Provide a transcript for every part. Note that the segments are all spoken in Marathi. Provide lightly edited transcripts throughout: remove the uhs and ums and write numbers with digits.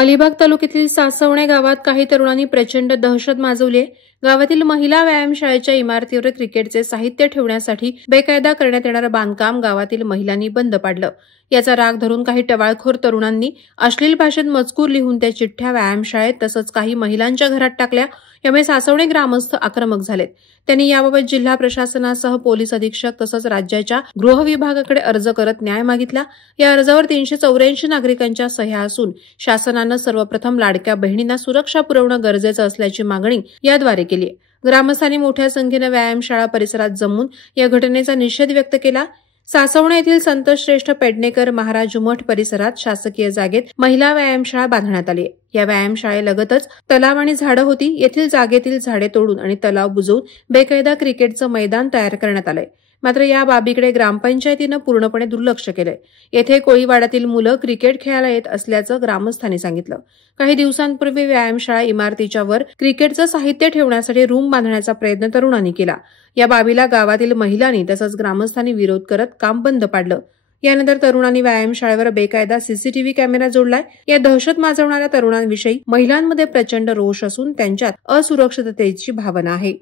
अलिबाग तालुक्यातील सासवणे गावात काही तरुणांनी प्रचंड दहशत माजवली. गावातील महिला व्यायामशाळेच्या इमारतीवर क्रिकेटचे साहित्य ठेवण्यासाठी बेकायदा करण्यात येणारं बांधकाम गावातील महिलांनी बंद पाडलं. याचा राग धरून काही टवाळखोर तरुणांनी अश्लील भाषेत मजकूर लिहून त्या चिठ्ठ्या व्यायामशाळेत तसंच काही महिलांच्या घरात टाकल्या. यामुळे सासवणे ग्रामस्थ आक्रमक झालेत. त्यांनी याबाबत जिल्हा प्रशासनासह पोलीस अधीक्षक तसंच राज्याच्या गृह विभागाकडे अर्ज करत न्याय मागितला. या अर्जावर 384 नागरिकांच्या सह्या असून शासनानं सर्वप्रथम लाडक्या बहिणींना सुरक्षा पुरवणं गरजेचं असल्याची मागणी याद्वारे केली आहे. ग्रामस्थांनी मोठ्या संख्येनं व्यायामशाळा परिसरात जमून या घटनेचा निषेध व्यक्त केला. सासवणे येथील संतश्रेष्ठ पेडणेकर महाराज मठ परिसरात शासकीय जागेत महिला व्यायामशाळा बांधण्यात आली. या व्यायामशाळेलगतच तलाव आणि झाडं होती. येथील जागेतील झाडे तोडून आणि तलाव बुजवून बेकायदा क्रिकेटचं मैदान तयार करण्यात आलंय. मात्र या बाबीकडे ग्रामपंचायतीनं पूर्णपणे दुर्लक्ष केलंय. येथे कोळीवाड्यातील मुलं क्रिकेट खेळायला येत असल्याचं ग्रामस्थांनी सांगितलं. काही दिवसांपूर्वी व्यायामशाळा इमारतीच्या वर क्रिकेटचं साहित्य ठेवण्यासाठी रूम बांधण्याचा प्रयत्न तरुणांनी केला. या बाबीला गावातील महिलांनी तसंच ग्रामस्थांनी विरोध करत काम बंद पाडलं. यानंतर तरुणांनी व्यायामशाळेवर बेकायदा सीसीटीव्ही कॅमेरा जोडलाय. या दहशत माजवणाऱ्या तरुणांविषयी महिलांमध्ये प्रचंड रोष असून त्यांच्यात असुरक्षिततेची भावना आहे.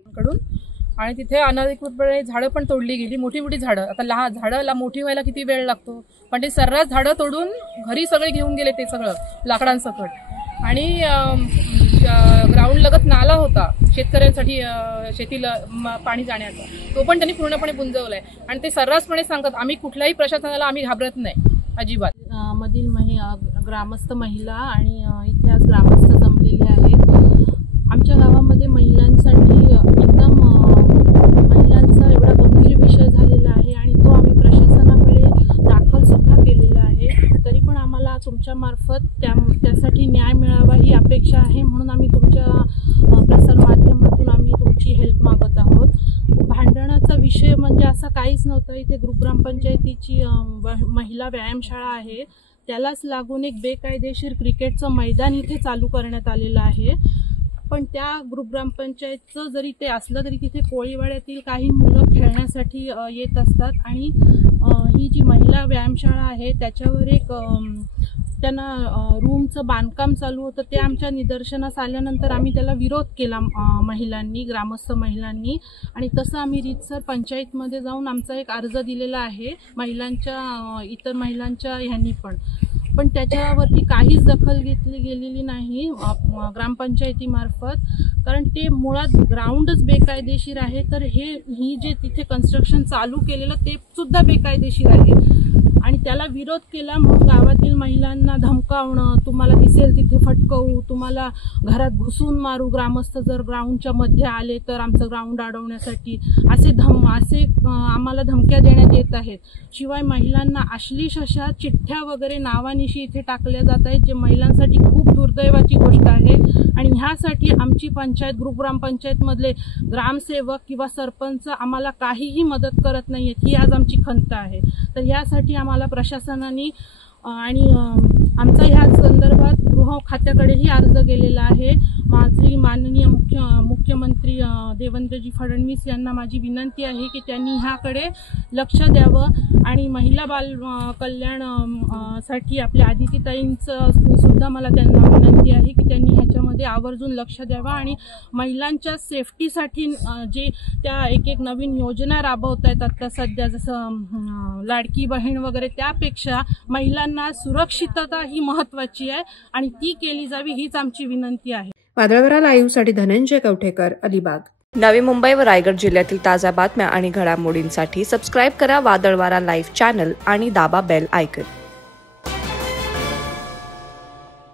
आणि तिथे अनधिकृतपणे झाडं पण तोडली गेली, मोठी मोठी झाडं. आता लहान झाडं मोठी व्हायला किती वेळ लागतो, पण ते सर्रास झाडं तोडून घरी सगळे घेऊन गेले ते सगळं लाकडांसकट. आणि ग्राउंड लगत नाला होता शेतकऱ्यांसाठी शेतीला पाणी जाण्याचा, तो पण त्यांनी पूर्णपणे बुंजवलाय. आणि ते सर्रासपणे सांगतात आम्ही कुठल्याही प्रशासनाला आम्ही घाबरत नाही अजिबात. मधील ग्रामस्थ महिला आणि इथे आज ग्रामस्थ जमलेले आहेत. आमच्या गावामध्ये महिलांसाठी एकदम महिलांचा एवढा गंभीर विषय झालेला आहे आणि तो आम्ही प्रशासनाकडे दाखल सुद्धा केलेला आहे. तरी पण आम्हाला तुमच्या मार्फत त्यासाठी न्याय मिळावा ही अपेक्षा आहे. म्हणून आम्ही तुमच्या प्रसार माध्यमातून आम्ही तुमची हेल्प मागत आहोत. भांडणाचा विषय म्हणजे असा काहीच नव्हता. इथे ग्रामपंचायतीची महिला व्यायामशाळा आहे, त्यालाच लागून एक बेकायदेशीर क्रिकेटचं मैदान इथे चालू करण्यात आलेलं आहे. पण त्या ग्रामपंचायतचं जरी ते असलं तरी तिथे कोळीवाड्यातील काही मुलं खेळण्यासाठी येत असतात. आणि ही जी महिला व्यायामशाळा आहे त्याच्यावर एक त्यांना रूमचं बांधकाम चालू होतं. ते आमच्या निदर्शनास आल्यानंतर आम्ही त्याला विरोध केला महिलांनी, ग्रामस्थ महिलांनी. आणि तसं आम्ही रीतसर पंचायतमध्ये जाऊन आमचा एक अर्ज दिलेला आहे महिलांच्या, इतर महिलांच्या ह्यांनी पण त्याच्यावरती काहीच दखल घेतली गेलेली नाही ग्रामपंचायतीमार्फत. कारण ते मुळात ग्राउंडच बेकायदेशीर आहे, तर ही जे तिथे कन्स्ट्रक्शन चालू केलेलं ते सुद्धा बेकायदेशीर आहे. आणि त्याला विरोध केला म्हणून गावातील महिलांना धमकावणं, तुम्हाला दिसेल तिथे फटकवू, तुम्हाला घरात घुसून मारू, ग्रामस्थ जर ग्राउंडच्या मध्ये आले तर आमचं ग्राउंड अडवण्यासाठी असे आम्हाला धमक्या देण्यात येत आहेत. शिवाय महिलांना अश्लील अशा चिठ्ठ्या वगैरे नावानिशी इथे टाकल्या जात आहेत, जे महिलांसाठी खूप दुर्दैवाची गोष्ट आहे. आणि ह्यासाठी आमची पंचायत, ग्रामपंचायतमधले ग्रामसेवक किंवा सरपंच आम्हाला काहीही मदत करत नाहीयेत, ही आज आमची खंत आहे. तर यासाठी आम्हाला प्रशासनाने आणि आमचा ह्या संदर्भात गृह खात्याकडेही अर्ज गेलेला आहे. माझी माननीय मुख्यमंत्री देवेंद्रजी फडणवीस यांना माझी विनंती आहे की त्यांनी ह्याकडे लक्ष द्यावं. आणि महिला बाल कल्याण साठी आपल्या आदितीताईंचं सुद्धा मला त्यांना विनंती आहे की त्यांनी ह्याच्यामध्ये आवर्जून लक्ष द्यावं. आणि महिलांच्या सेफ्टीसाठी जे त्या एक नवीन योजना राबवत आहेत आता सध्या, जसं लाडकी बहीण वगैरे, त्यापेक्षा महिलांना सुरक्षितता ही महत्वाची आहे आणि ती केली जावी हीच आमची विनंती आहे. वादळवारा लाईव्हसाठी धनंजय कवठेकर, अलिबाग. नवी मुंबई व रायगड जिल्ह्यातील ताज्या बातम्या आणि घडामोडींसाठी सबस्क्राईब करा वादळवारा लाईव्ह चॅनल आणि दाबा बेल आयकॉन.